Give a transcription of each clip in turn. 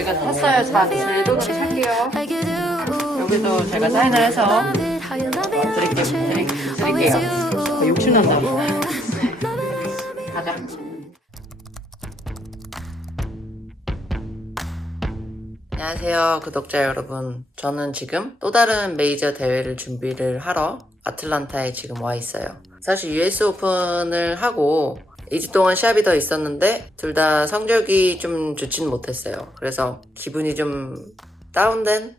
제가 샀어요. 자, 제 돈으로 살게요. 여기도 제가 사인을 해서 드릴게요. 드릴, 드릴게요. 욕심 난다. 가자. 안녕하세요, 구독자 여러분. 저는 지금 또 다른 메이저 대회를 준비를 하러 아틀란타에 지금 와 있어요. 사실 US 오픈을 하고 2주 동안 시합이 더 있었는데 둘 다 성적이 좀 좋진 못했어요. 그래서 기분이 좀 다운된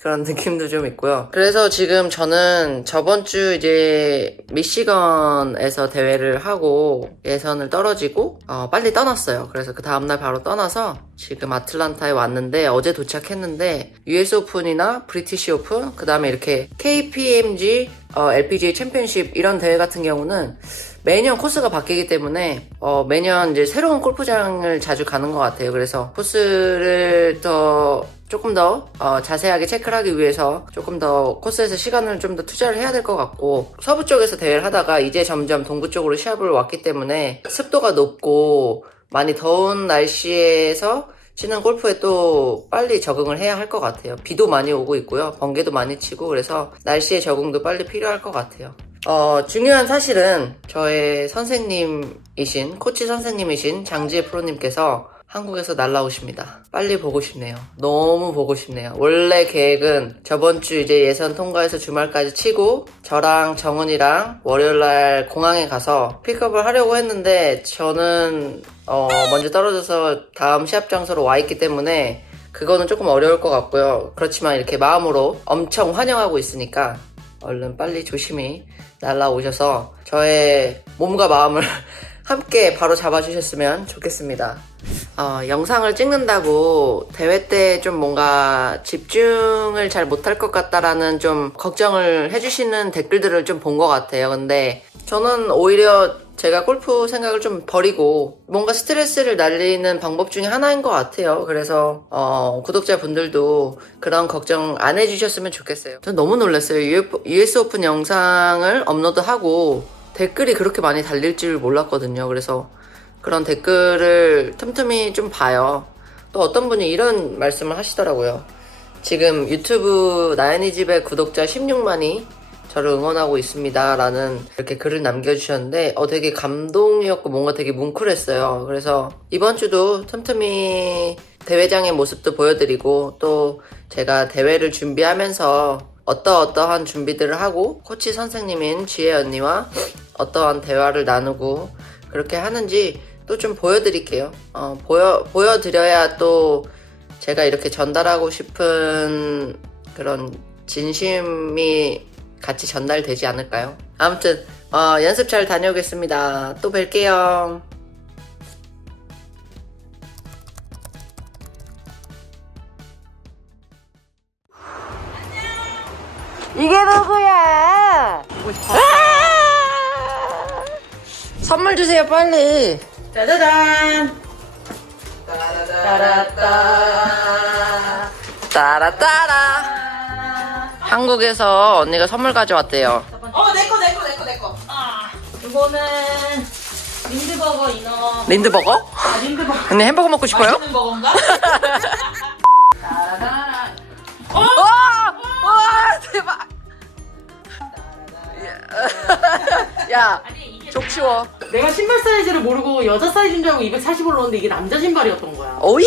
그런 느낌도 좀 있고요. 그래서 지금 저는 저번 주 이제 미시건에서 대회를 하고 예선을 떨어지고 어, 빨리 떠났어요. 그래서 그 다음날 바로 떠나서 지금 아틀란타에 왔는데 어제 도착했는데 US 오픈이나 브리티시 오픈 그 다음에 이렇게 KPMG 어, LPGA 챔피언십 이런 대회 같은 경우는 매년 코스가 바뀌기 때문에 어, 매년 이제 새로운 골프장을 자주 가는 것 같아요. 그래서 코스를 더 조금 더 어, 자세하게 체크를 하기 위해서 조금 더 코스에서 시간을 좀 더 투자를 해야 될 것 같고 서부 쪽에서 대회를 하다가 이제 점점 동부 쪽으로 시합을 왔기 때문에 습도가 높고 많이 더운 날씨에서 치는 골프에 또 빨리 적응을 해야 할 것 같아요. 비도 많이 오고 있고요. 번개도 많이 치고 그래서 날씨에 적응도 빨리 필요할 것 같아요. 어, 중요한 사실은 저의 선생님이신, 코치 선생님이신 장지혜 프로님께서 한국에서 날라오십니다. 빨리 보고 싶네요. 너무 보고 싶네요. 원래 계획은 저번 주 이제 예선 통과해서 주말까지 치고 저랑 정은이랑 월요일날 공항에 가서 픽업을 하려고 했는데 저는 어, 먼저 떨어져서 다음 시합 장소로 와 있기 때문에 그거는 조금 어려울 것 같고요. 그렇지만 이렇게 마음으로 엄청 환영하고 있으니까 얼른 빨리 조심히 날라오셔서 저의 몸과 마음을 함께 바로 잡아주셨으면 좋겠습니다. 어, 영상을 찍는다고 대회 때 좀 뭔가 집중을 잘 못할 것 같다라는 좀 걱정을 해주시는 댓글들을 좀 본 것 같아요. 근데 저는 오히려 제가 골프 생각을 좀 버리고 뭔가 스트레스를 날리는 방법 중에 하나인 것 같아요. 그래서 어, 구독자분들도 그런 걱정 안 해주셨으면 좋겠어요. 전 너무 놀랐어요. US 오픈 영상을 업로드하고 댓글이 그렇게 많이 달릴 줄 몰랐거든요. 그래서 그런 댓글을 틈틈이 좀 봐요. 또 어떤 분이 이런 말씀을 하시더라고요. 지금 유튜브 나연이 집의 구독자 16만이 저를 응원하고 있습니다. 라는 이렇게 글을 남겨주셨는데, 어, 되게 감동이었고 뭔가 되게 뭉클했어요. 그래서 이번 주도 틈틈이 대회장의 모습도 보여드리고, 또 제가 대회를 준비하면서 어떠어떠한 준비들을 하고, 코치 선생님인 지혜 언니와 어떠한 대화를 나누고, 그렇게 하는지 또 좀 보여드릴게요. 어, 보여, 보여드려야 또 제가 이렇게 전달하고 싶은 그런 진심이 같이 전달되지 않을까요? 아무튼, 어, 연습 잘 다녀오겠습니다. 또 뵐게요. 이게 누구야? 아! 선물 주세요, 빨리. 짜자잔. 따라따라. 따라따라. 한국에서 언니가 선물 가져왔대요. 어, 내 거, 내 거, 내 거, 내 거. 아, 이거는 린드버거 이너. 린드버거? 아, 린드버거. 언니 햄버거 먹고 싶어요? 맛있는 버거인가? 와! 와, 대박! 야, 아니, 이게 족 치워. 내가 신발 사이즈를 모르고 여자 사이즈인 줄 알고 240을 넣었는데 이게 남자 신발이었던 거야. 오예!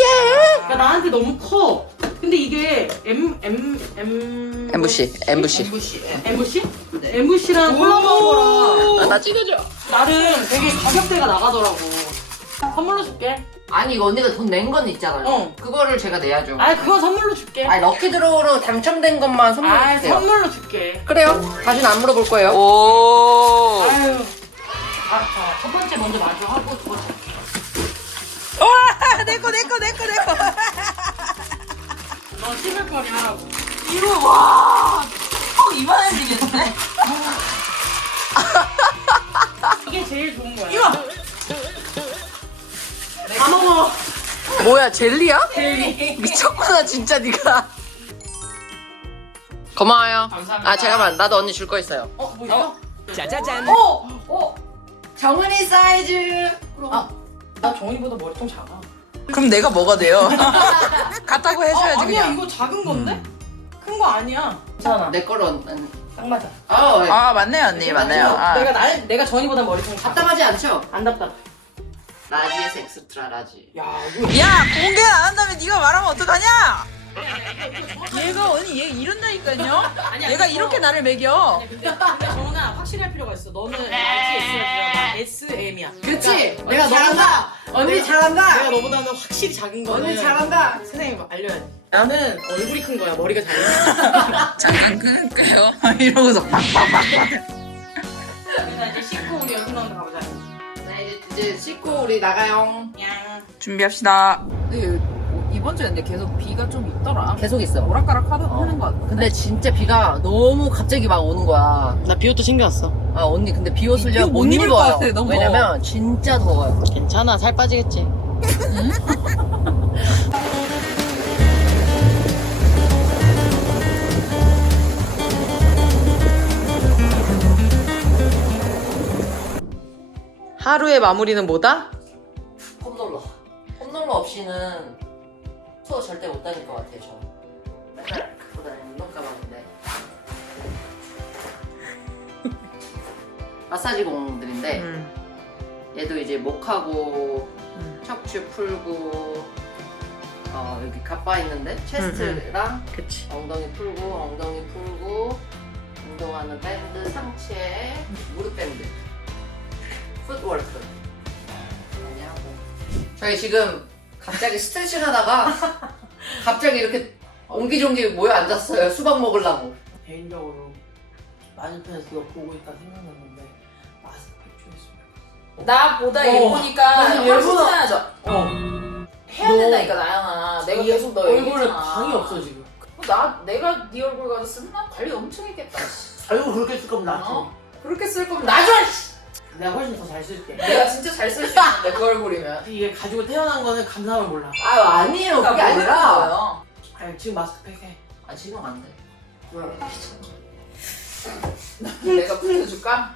그러니까 나한테 너무 커. 근데 이게 M M M. 엠부시? 엠부시랑 콜라보한 거라 아, 나 찍어줘. 나름 되게 가격대가 나가더라고. 선물로 줄게. 아니, 이거 언니가 돈 낸 건 있잖아요. 어. 그거를 제가 내야죠. 아 그건 선물로 줄게. 아니, 럭키 드로우로 당첨된 것만 아 선물해주세요. 선물로 줄게. 그래요. 다시는 안 물어볼 거예요. 오. 아유. 아, 자, 첫 번째 먼저 마주 하고 두 번째. 와, 내거, 내 거, 내 거, 내 거. 너 씹을 거리 하라고. 이거 와. 턱 이만해지겠는데? 이게 제일 좋은 거야. 이거. 다 먹어. 뭐야, 젤리야? 젤리. 미쳤구나, 진짜 네가. 고마워요. 감사합니다. 아, 잠깐만. 나도 언니 줄 거 있어요. 어, 뭐 있어? 어, 어. 정은이 사이즈. 아, 나 정이보다 머리통 작아. 그럼 내가 뭐가 돼요? 같다고 해줘야지 아, 아니야 그냥. 이거 작은 건데? 큰 거 아니야. 괜찮아. 내 거로 난- 딱 맞아. 아, 아 맞네요 언니 맞네요. 아. 내가 나 내가 전이보다 머리 좀 작아. 답답하지 않죠? 안 답답. 라지에서 엑스트라 라지. 야 이거 야 공개 안 한다면 네가 말하면 어떡하냐? 얘가 언니 얘 이런다니까요. 아니야, 얘가 이거- 이렇게 나를 매겨. 근데 근데 정훈아 확실히 할 필요가 있어. 너는 RTS야, 나 SM이야. 그치? 그러니까 내가 잘한다. 언니 내가- 잘한다. 내가 너보다는 확실히 작은 거는 언니 잘한다. 선생님 알려야 돼. 나는 얼굴이 큰 거야. 머리가 작아. 잠깐 끊을게요. 이러고서 그래서 이제 씻고 우리 연습 나온데 가보자. 네, 이제, 이제 씻고 우리 나가요. 양. 준비합시다. 이번 주에 근데 계속 비가 좀 있더라. 계속 있어. 오락가락 하는, 하는 거 같아. 근데 진짜 비가 너무 갑자기 막 오는 거야. 나 비옷도 챙겨왔어. 아 언니 근데 비 옷을 이거 못못 입을 것. 같아, 너무 왜냐면 진짜 더워요. 괜찮아. 살 빠지겠지. 하루의 마무리는 뭐다? 폼롤러. 폼롤러 없이는 투어 절대 못 다닐 것 같아요, 저. 맨날 갖고 다니는 운동 가방인데. 마사지 공들인데, 음. 얘도 이제 목하고, 음. 척추 풀고, 어, 여기 가빠 있는데, 체스트랑 그치. 엉덩이 풀고, 엉덩이 풀고, 운동하는 밴드, 상체, 무릎 밴드, 풋워크. 많이 하고. 저희 지금 갑자기 스트레칭 하다가 갑자기 이렇게 옹기종기 모여 앉았어요. 수박 먹으려고. 개인적으로 맞은편에서 그거 보고 있다 생각났는데 마스크 필요했으면 나보다 어. 예쁘니까 나는 훨씬 예쁘다. 편하죠. 어. 해야 너- 된다니까 나영아. 내가 계속 너 얼굴에 얘기했잖아. 방이 없어 지금 나 내가 네 얼굴 가졌으면 나 관리 엄청 했겠다. 아이고 그렇게 쓸 거면 나 어? 그렇게 쓸 거면 나 줘. 내가 훨씬 더 잘 쓸게 내가 진짜 잘 쓸 수 있는데 그 얼굴이면. 이게 가지고 태어난 거는 감사함을 몰라 아유, 아니에요. 그게 아니라. 거예요. 아니 지금 마스크 팩 해 아, 지금 안 돼. 내가 붙여줄까?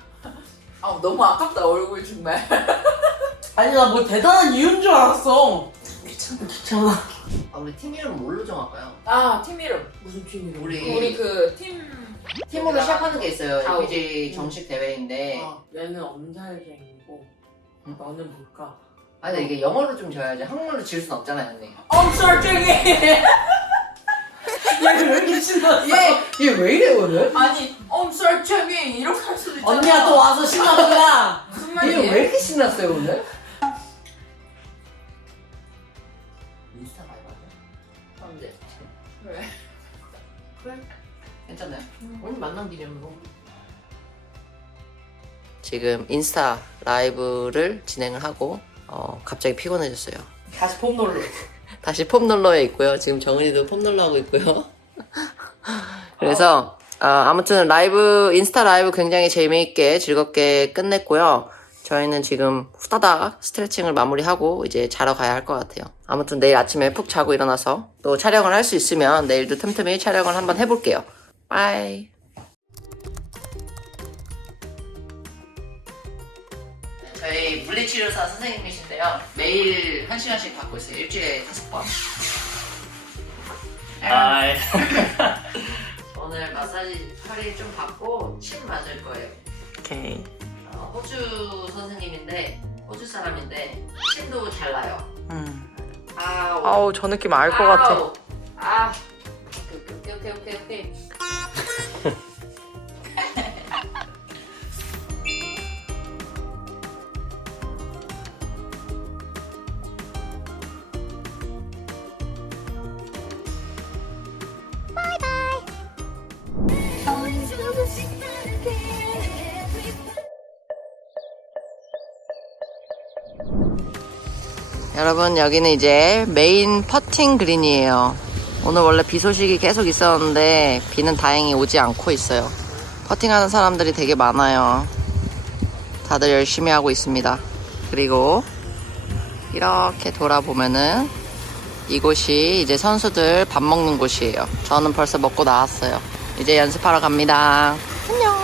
아 너무 아깝다 얼굴 정말. 아니 나 뭐 대단한 이유인 줄 알았어 귀찮아 귀찮아 아, 우리 팀 이름 뭘로 정할까요? 아 팀 이름. 무슨 팀이래 우리- 우리 그 팀. 팀으로 시작하는 게 있어요. 다오. LPG 정식 대회인데. 아, 얘는 엄살쟁이고 너는 뭘까? 아, 근데 이게 영어로 좀 져야지. 한국말로 질순 없잖아요, 언니. 엄설쟁이. 얘왜 이렇게 신났어? 얘, 얘왜 이래, 오늘? 아니 엄설쟁이 이렇게 할 수도 있잖아. 언니가 또 와서 신나구나 무슨 얘 말이야? 왜 이렇게 신났어요, 오늘? 괜찮나요? 언니 만난 기념으로 지금 인스타 라이브를 진행을 하고 어, 갑자기 피곤해졌어요. 다시 폼 놀러 다시 폼롤러에 있고요. 지금 정은이도 폼롤러 하고 있고요. 그래서 아, 아무튼 라이브 인스타 라이브 굉장히 재미있게 즐겁게 끝냈고요. 저희는 지금 후다닥 스트레칭을 마무리하고 이제 자러 가야 할 것 같아요. 아무튼 내일 아침에 푹 자고 일어나서 또 촬영을 할 수 있으면 내일도 틈틈이 촬영을 한번 해볼게요. 빠이. 저희 물리치료사 선생님이신데요. 매일 한 시간씩 받고 있어요. 일주일에 다섯 번. 아이. 오늘 마사지 팔이 좀 받고 침 맞을 거예요. 오케이. 어, 호주 선생님인데 호주 사람인데 침도 잘 나요. 음. 아우. 아우 저 느낌 알 것 같아. 아우. 아. 여러분 여기는 이제 메인 퍼팅 그린이에요. 오늘 원래 비 소식이 계속 있었는데 비는 다행히 오지 않고 있어요. 퍼팅하는 사람들이 되게 많아요. 다들 열심히 하고 있습니다. 그리고 이렇게 돌아보면은 이곳이 이제 선수들 밥 먹는 곳이에요. 저는 벌써 먹고 나왔어요. 이제 연습하러 갑니다. 안녕.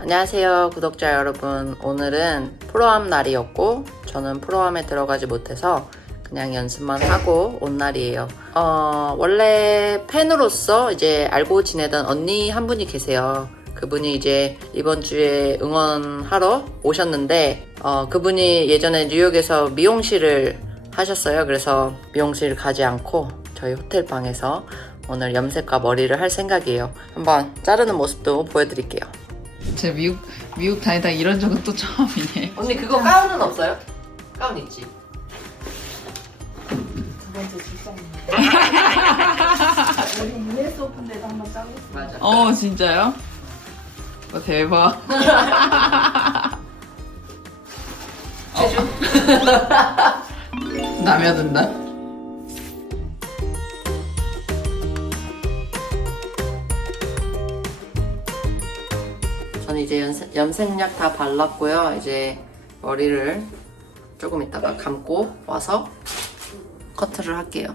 안녕하세요, 구독자 여러분. 오늘은 프로암 날이었고, 저는 프로암에 들어가지 못해서 그냥 연습만 하고 온 날이에요. 어, 원래 팬으로서 이제 알고 지내던 언니 한 분이 계세요. 그분이 이제 이번 주에 응원하러 오셨는데, 어, 그분이 예전에 뉴욕에서 미용실을 하셨어요. 그래서 미용실 가지 않고 저희 호텔 방에서 오늘 염색과 머리를 할 생각이에요. 한번 자르는 모습도 보여드릴게요. 제 미국 미국 다니다 이런 적은 또 처음이네. 언니 그거 가운은 없어요? 가운 있지. 우리 US 오픈 때도 한번 짜고 맞아. 어 진짜요? 어, 대박. 해줘. 남여든다. 저는 이제 염색, 염색약 다 발랐고요. 이제 머리를 조금 있다가 감고 와서 커트를 할게요.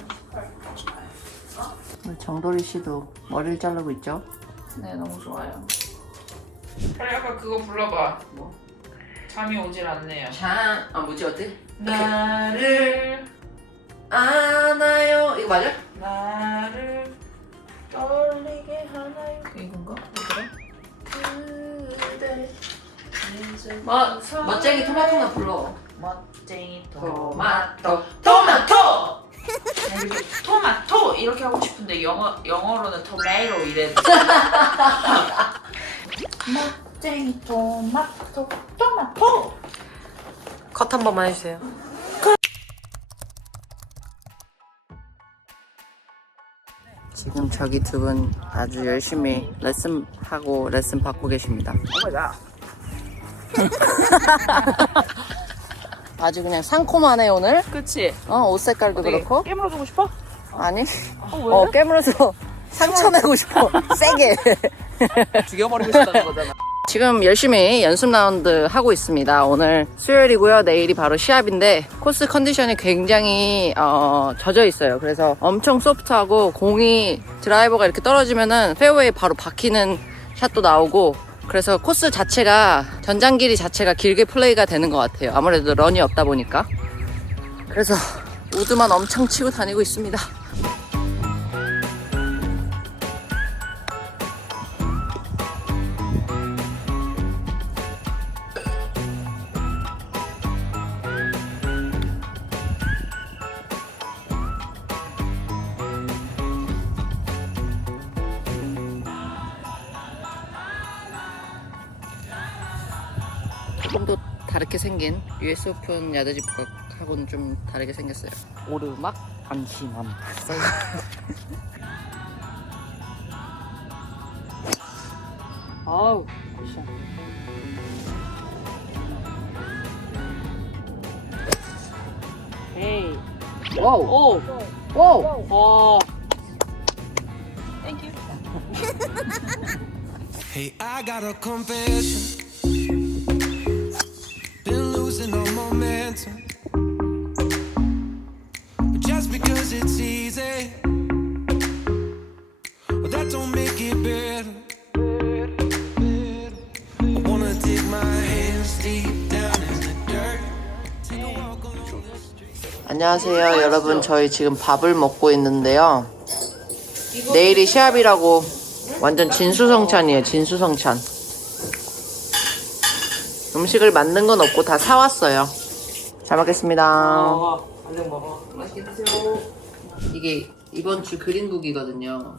우리 정돌이 씨도 머리를 자르고 있죠? 네 너무 좋아요. 빨리 아까 그거 불러봐. 뭐? 잠이 오질 않네요. 자, 아 뭐지 어때? 나를 안아요. 이거 맞아? 나를 떨리게 하나요? 이건가? 뭐, 멋쟁이 토마토나 불러. 멋쟁이 토마토. 토마토! 이렇게 토마토 이렇게 하고 싶은데 영어 영어로는 토마토 이래. 멋쟁이 토마토 토마토. 컷 한 번만 해주세요 지금 저기 두 분 아주 열심히 레슨 하고 레슨 받고 계십니다. 아주 그냥 상콤하네 오늘. 그치? 어, 옷 색깔도 그렇고. 깨물어 주고 싶어? 아니. 어, 어, 깨물어서 상처 내고 싶어. 세게. 죽여버리고 싶다는 거잖아 지금 열심히 연습 라운드 하고 있습니다. 오늘 수요일이고요. 내일이 바로 시합인데 코스 컨디션이 굉장히 어, 젖어 있어요. 그래서 엄청 소프트하고 공이 드라이버가 이렇게 떨어지면은 페어웨이 바로 박히는 샷도 나오고 그래서 코스 자체가 전장 길이 자체가 길게 플레이가 되는 것 같아요. 아무래도 런이 없다 보니까 그래서 우드만 엄청 치고 다니고 있습니다. US 오픈 야드지 북악하고는 좀 다르게 생겼어요. 오르막 안심함. 아우, 굿샷. 헤이. 와우. 오. 와우. 와. Hey, I got a confession. Losing all momentum. Just because it's easy, well, that don't make it better. I wanna dig my hands deep down in the dirt. Take a walk along the street. 안녕하세요, 여러분. 저희 지금 밥을 먹고 있는데요. 내일이 시합이라고 완전 진수성찬이에요, 진수성찬. 음식을 만든 건 없고 다 사왔어요. 잘 먹겠습니다. 먹어 얼른 먹어 맛있게 드세요 이게 이번 주 그린북이거든요.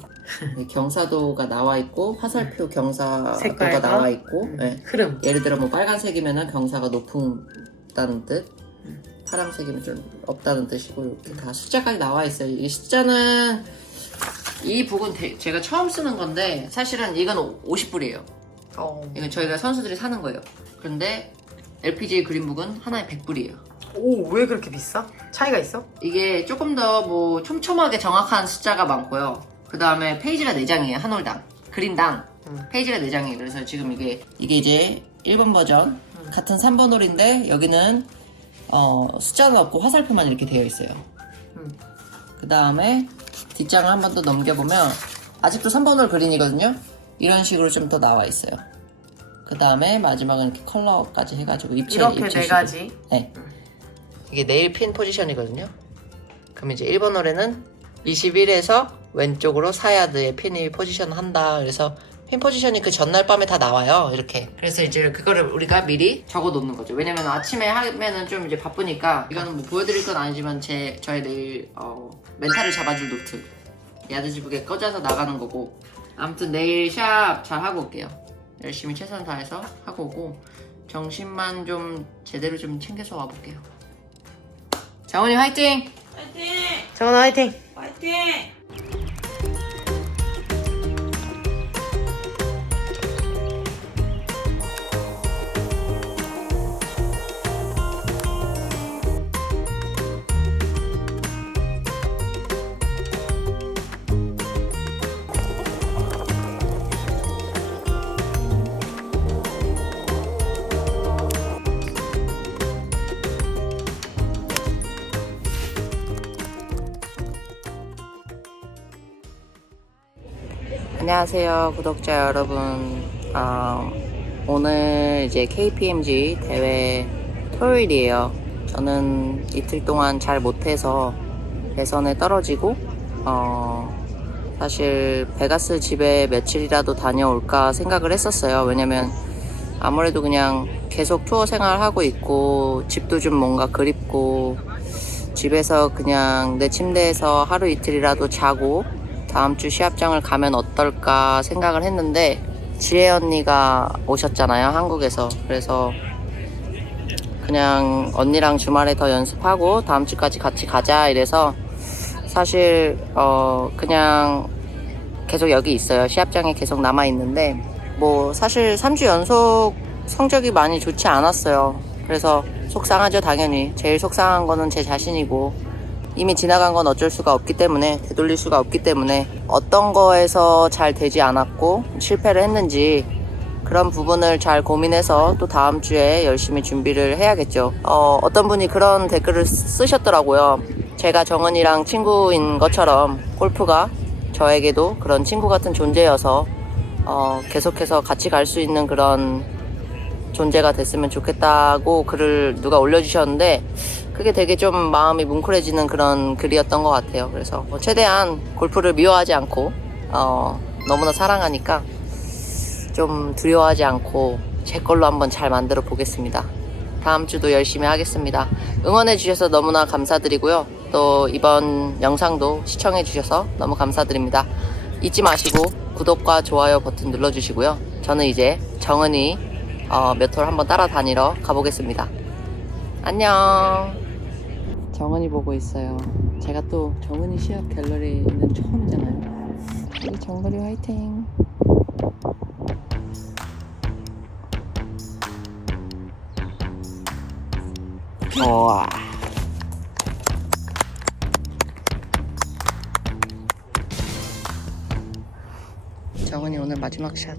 네, 경사도가 나와 있고 화살표 경사도가 색깔과? 나와 있고 네. 흐름 예를 들어 뭐 빨간색이면 경사가 높다는 뜻 파란색이면 좀 없다는 뜻이고 이렇게 다 숫자까지 나와 있어요 이 숫자는 이 북은 대- 제가 처음 쓰는 건데 사실은 이건 50불이에요 어. 이건 저희가 선수들이 사는 거예요 그런데 LPGA 그린북은 하나에 100불이에요 오 왜 그렇게 비싸? 차이가 있어? 이게 조금 더 뭐 촘촘하게 정확한 숫자가 많고요. 그 다음에 페이지가 4장이에요. 한 홀당. 그린당. 음. 페이지가 4장이에요. 그래서 지금 이게, 이게 이제 1번 버전. 같은 3번 홀인데, 여기는, 어, 숫자는 없고 화살표만 이렇게 되어 있어요. 음. 그 다음에 뒷장을 한 번 더 넘겨보면, 아직도 3번 홀 그린이거든요? 이런 식으로 좀 더 나와 있어요. 그 다음에 마지막은 이렇게 컬러까지 해가지고 입체 이렇게 입체 네. 가지. 네. 이게 네일 핀 포지션이거든요. 그럼 이제 1번 홀에는 21에서 왼쪽으로 4야드에 핀이 포지션 한다. 그래서 핀 포지션이 그 전날 밤에 다 나와요. 이렇게. 그래서 이제 그거를 우리가 미리 적어 놓는 거죠. 왜냐면 아침에 하면은 좀 이제 바쁘니까 이거는 뭐 보여드릴 건 아니지만 제 저의 내일 어, 멘탈을 잡아줄 노트. 야드지북에 꺼져서 나가는 거고. 아무튼 내일 샵 잘 하고 올게요. 열심히 최선 다해서 하고 오고 정신만 좀 제대로 좀 챙겨서 와볼게요. 정훈이 화이팅! 파이팅! 정훈 화이팅! 파이팅! 안녕하세요 구독자 여러분. 어, 오늘 이제 KPMG 대회 토요일이에요. 저는 이틀 동안 잘 못해서 예선에 떨어지고 어, 사실 베가스 집에 며칠이라도 다녀올까 생각을 했었어요. 왜냐면 아무래도 그냥 계속 투어 생활하고 있고 집도 좀 뭔가 그립고 집에서 그냥 내 침대에서 하루 이틀이라도 자고 다음 주 시합장을 가면 어떨까 생각을 했는데 지혜 언니가 오셨잖아요 한국에서. 그래서 그냥 언니랑 주말에 더 연습하고 다음 주까지 같이 가자 이래서 사실 어 그냥 계속 여기 있어요. 시합장에 계속 남아 있는데 뭐 사실 3주 연속 성적이 많이 좋지 않았어요. 그래서 속상하죠 당연히. 제일 속상한 거는 제 자신이고 이미 지나간 건 어쩔 수가 없기 때문에 되돌릴 수가 없기 때문에 어떤 거에서 잘 되지 않았고 실패를 했는지 그런 부분을 잘 고민해서 또 다음 주에 열심히 준비를 해야겠죠. 어, 어떤 분이 그런 댓글을 쓰- 쓰셨더라고요. 제가 정은이랑 친구인 것처럼 골프가 저에게도 그런 친구 같은 존재여서 어, 계속해서 같이 갈 수 있는 그런 존재가 됐으면 좋겠다고 글을 누가 올려주셨는데 그게 되게 좀 마음이 뭉클해지는 그런 글이었던 것 같아요. 그래서 뭐 최대한 골프를 미워하지 않고 어, 너무나 사랑하니까 좀 두려워하지 않고 제 걸로 한번 잘 만들어 보겠습니다. 다음 주도 열심히 하겠습니다. 응원해 주셔서 너무나 감사드리고요. 또 이번 영상도 시청해 주셔서 너무 감사드립니다. 잊지 마시고 구독과 좋아요 버튼 눌러 주시고요. 저는 이제 정은이 어, 몇홀 한번 따라다니러 가보겠습니다. 안녕. 정은이 보고 있어요. 제가 또 정은이 시합 갤러리는 처음이잖아요. 우리 정글이 화이팅. 우와. 정은이 오늘 마지막 샷.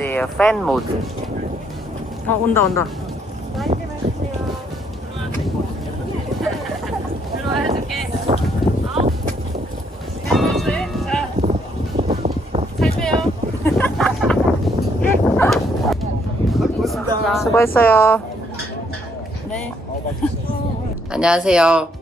모드예요. 팬 모드. 어 온다 온다. 수고했어요. 네. 안녕하세요.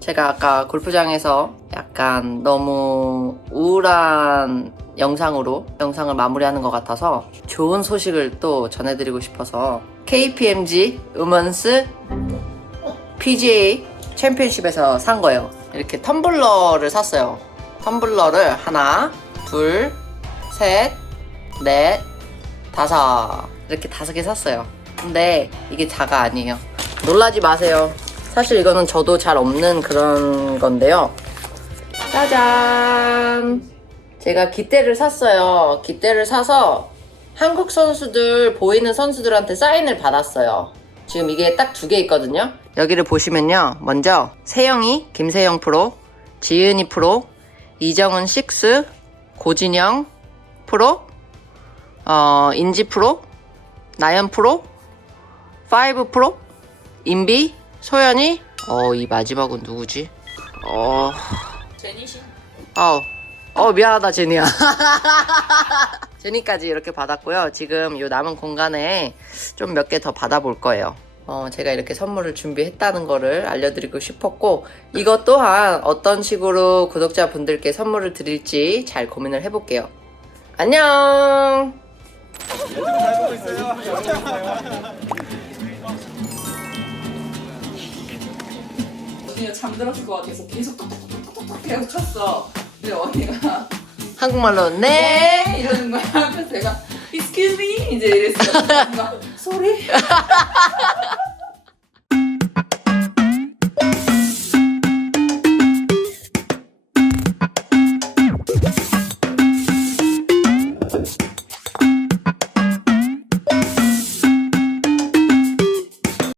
제가 아까 골프장에서 약간 너무 우울한 영상으로 영상을 마무리하는 것 같아서 좋은 소식을 또 전해드리고 싶어서 KPMG 우먼스 PGA 챔피언십에서 산 거예요. 이렇게 텀블러를 샀어요. 텀블러를 하나, 둘, 셋, 넷, 다섯 이렇게 다섯 개 샀어요. 근데 이게 자가 아니에요. 놀라지 마세요. 사실 이거는 저도 잘 없는 그런 건데요. 짜잔! 제가 깃대를 샀어요. 깃대를 사서 한국 선수들, 보이는 선수들한테 사인을 받았어요. 지금 이게 딱 두 개 있거든요. 여기를 보시면요. 먼저 세영이, 김세영 프로, 지은이 프로, 이정은 식스, 고진영 프로, 어, 인지 프로, 나연 프로, 파이브 프로, 인비, 소연이. 어, 이 마지막은 누구지? 어, 제니신. 어, 어 미안하다 제니야. 제니까지 이렇게 받았고요. 지금 요 남은 공간에 좀 몇 개 더 받아볼 거예요. 어, 제가 이렇게 선물을 준비했다는 거를 알려드리고 싶었고, 이것 또한 어떤 식으로 구독자분들께 선물을 드릴지 잘 고민을 해볼게요. 안녕! 잠들었을 것 같아서 계속 톡톡톡톡톡 계속 쳤어. 근데 언니가 한국말로, 네! 네 이러는 거야. 그래서 제가 excuse me 이제 이랬어. 언니가 sorry.